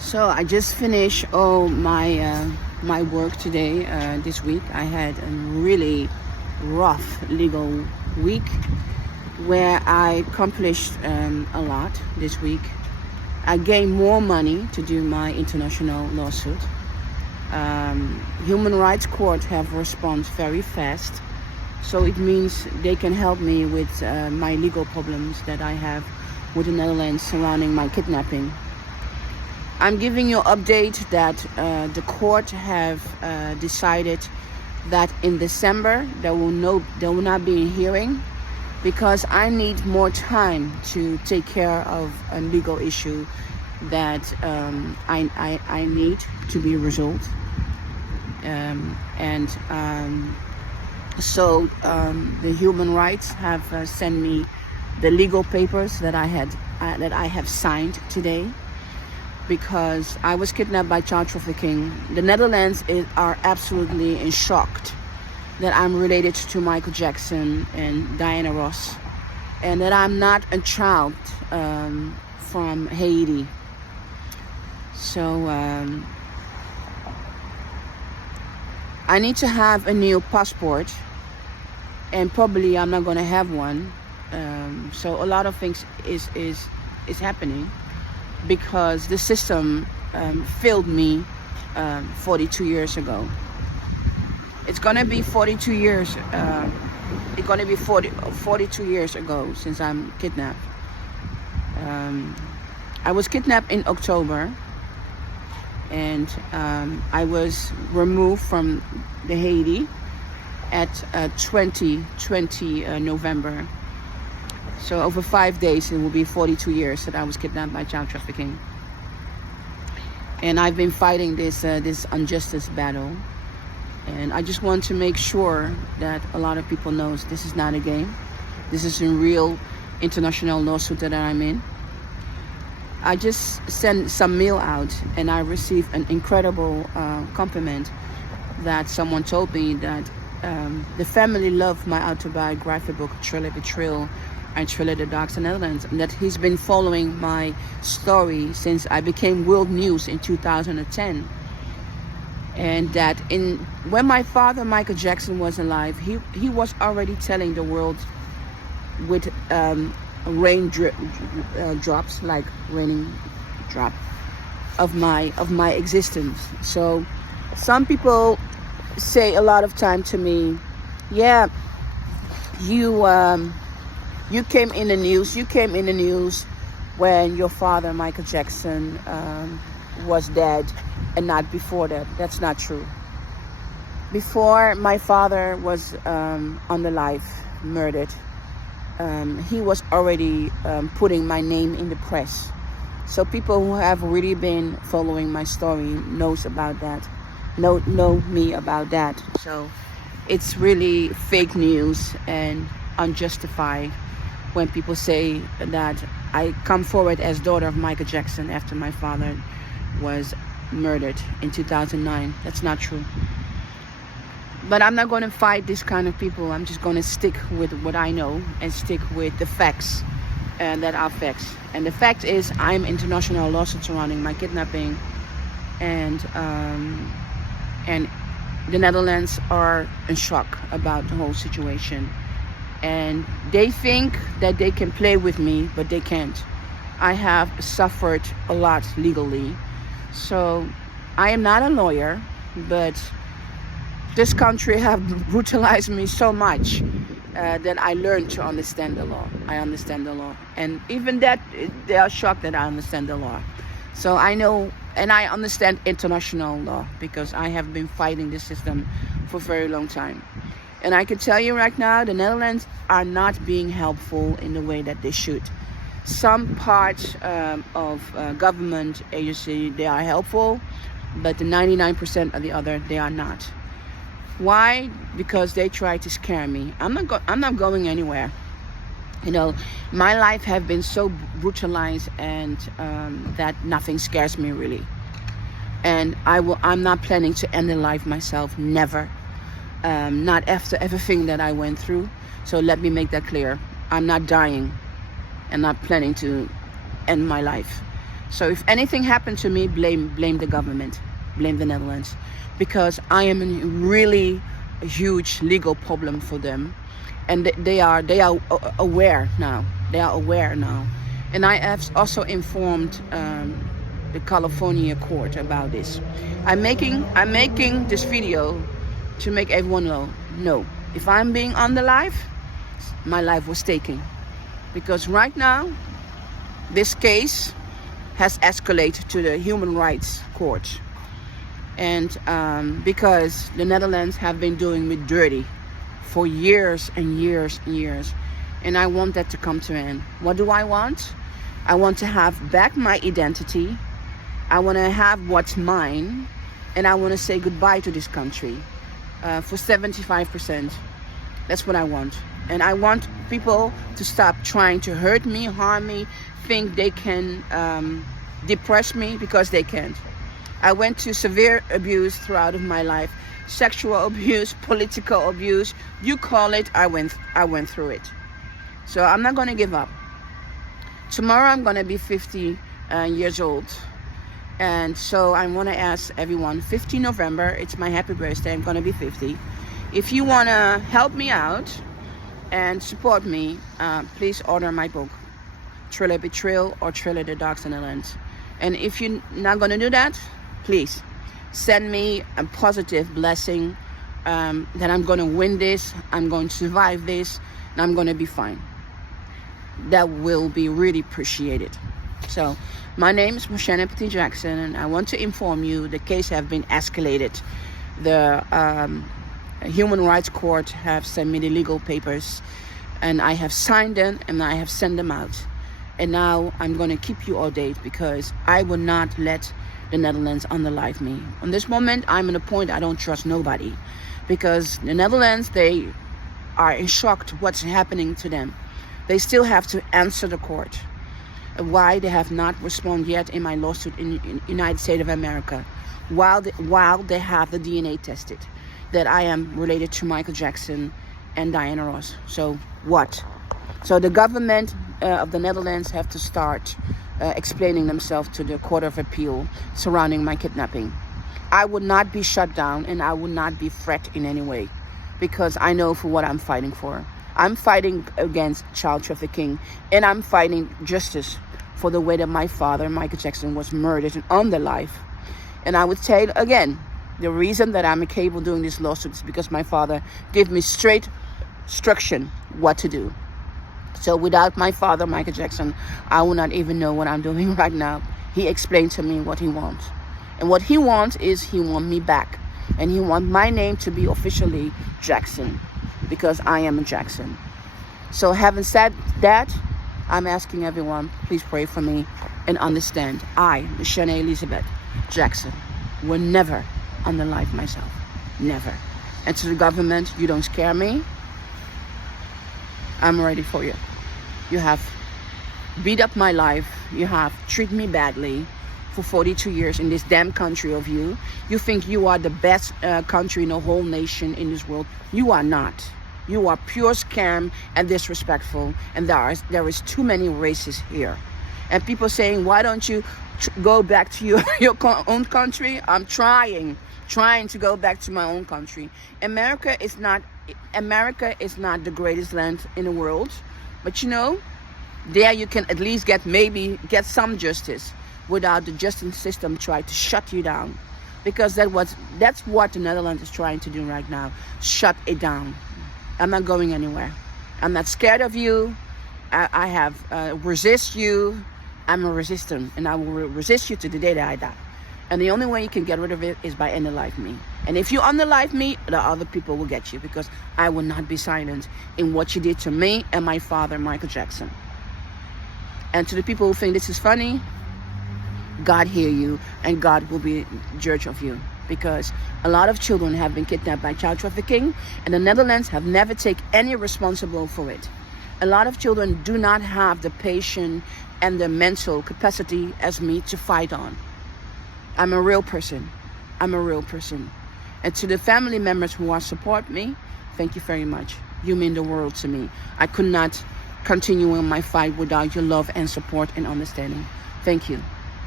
So I just finished all my work today. This week I had a really rough legal week where I accomplished a lot this week. I gained more money to do my international lawsuit. Human rights court have responded very fast, so it means they can help me with my legal problems that I have with the Netherlands surrounding my kidnapping. I'm giving you an update that the court have decided that in December there will not be a hearing because I need more time to take care of a legal issue that I need to be resolved. So the human rights have sent me the legal papers that I have signed today, because I was kidnapped by child trafficking. The Netherlands are absolutely in shock that I'm related to Michael Jackson and Diana Ross, and that I'm not a child from Haiti. So I need to have a new passport, and probably I'm not going to have one. So a lot of things is happening, because the system failed me 42 years ago. It's gonna be 42 years. It's gonna be 42 years ago since I'm kidnapped. I was kidnapped in October, and I was removed from the Haiti at 2020 November. So over 5 days, it will be 42 years that I was kidnapped by child trafficking. And I've been fighting this injustice battle. And I just want to make sure that a lot of people knows this is not a game. This is a real international lawsuit that I'm in. I just sent some mail out, and I received an incredible compliment that someone told me that the family loved my autobiography book, Trailer Betrayal and Trailer the Dogs in the Netherlands, and that he's been following my story since I became world news in 2010. And that when my father Michael Jackson was alive, he was already telling the world with drops, like raining drop of my existence. So some people say a lot of time to me, yeah, you came in the news when your father Michael Jackson was dead, and not before that. That's not true. Before my father was on the life, murdered, he was already putting my name in the press. So people who have really been following my story knows about that, know me about that. So it's really fake news and unjustified when people say that I come forward as daughter of Michael Jackson after my father was murdered in 2009. That's not true. But I'm not going to fight this kind of people. I'm just going to stick with what I know and stick with the facts that are facts. And the fact is, I'm international lawsuit surrounding my kidnapping, and the Netherlands are in shock about the whole situation. And they think that they can play with me, but they can't. I have suffered a lot legally. So I am not a lawyer, but this country have brutalized me so much that I learned to understand the law. I understand the law. And even that, they are shocked that I understand the law. So I know, and I understand international law, because I have been fighting this system for a very long time. And I can tell you right now, the Netherlands are not being helpful in the way that they should. Some parts of government agency, they are helpful, but the 99% of the other, they are not. Why? Because they try to scare me. I'm not going anywhere. You know, my life have been so brutalized, and that nothing scares me really. And I'm not planning to end the life myself. Never. Not after everything that I went through. So let me make that clear. I'm not dying and not planning to end my life. So if anything happened to me, blame the government, blame the Netherlands, because I am in really a huge legal problem for them, and they are aware now. They are aware now, and I have also informed the California court about this. I'm making this video to make everyone know if I'm being on the life, my life was taken, because right now this case has escalated to the Human Rights Court, and because the Netherlands have been doing me dirty for years and years and years, and I want that to come to an end. What do I want? I want to have back my identity. I want to have what's mine, and I want to say goodbye to this country for 75%. That's what I want. And I want people to stop trying to hurt me, harm me, think they can depress me, because they can't. I went to severe abuse throughout of my life, sexual abuse, political abuse, you call it. I went through it. So I'm not going to give up. Tomorrow I'm going to be 50 years old. And so I want to ask everyone, 15 November, it's my happy birthday, I'm going to be 50. If you want to help me out and support me, please order my book, Thriller Betrayal or Thriller the Dogs and the Land. And if you're not going to do that, please send me a positive blessing that I'm going to win this, I'm going to survive this, and I'm going to be fine. That will be really appreciated. So my name is Mocienne Petit Jackson, and I want to inform you the case have been escalated. The Human Rights Court have sent me the legal papers, and I have signed them and I have sent them out. And now I'm going to keep you all date, because I will not let the Netherlands unalive me. On this moment, I'm at a point I don't trust nobody, because the Netherlands, they are in shock to what's happening to them. They still have to answer the court. Why they have not responded yet in my lawsuit in United States of America, while they have the DNA tested that I am related to Michael Jackson and Diana Ross. So what? So the government of the Netherlands have to start explaining themselves to the Court of Appeal surrounding my kidnapping. I would not be shut down, and I would not be threatened in any way, because I know for what I'm fighting for. I'm fighting against child trafficking, and I'm fighting justice for the way that my father, Michael Jackson, was murdered and on the life. And I would say again, the reason that I'm capable doing this lawsuit is because my father gave me straight instruction what to do. So without my father, Michael Jackson, I would not even know what I'm doing right now. He explained to me what he wants. And what he wants is he wants me back. And he wants my name to be officially Jackson, because I am a Jackson. So having said that, I'm asking everyone, please pray for me and understand, I, Mocienne Elizabeth Jackson, will never unalive myself. Never. And to the government, you don't scare me. I'm ready for you. You have beat up my life. You have treated me badly for 42 years in this damn country of you. You think you are the best country in the whole nation in this world. You are not. You are pure scam and disrespectful, and there is too many races here. And people saying, why don't you go back to your own country? I'm trying to go back to my own country. America is not the greatest land in the world, but you know, there you can at least get some justice without the justice system try to shut you down, because that's what the Netherlands is trying to do right now. Shut it down. I'm not going anywhere. I'm not scared of you. I have resist you. I'm a resistant, and I will resist you to the day that I die. And the only way you can get rid of it is by unalive me. And if you unalive me, the other people will get you, because I will not be silent in what you did to me and my father, Michael Jackson. And to the people who think this is funny, God hear you, and God will be judge of you. Because a lot of children have been kidnapped by child trafficking, and the Netherlands have never taken any responsibility for it. A lot of children do not have the patience and the mental capacity as me to fight on. I'm a real person. I'm a real person. And to the family members who are support me, thank you very much. You mean the world to me. I could not continue in my fight without your love and support and understanding. Thank you.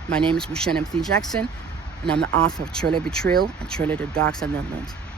My name is Mocienne Petit Jackson, and I'm the author of Trailer Betrayal and Trailer the Dogs and Netherlands.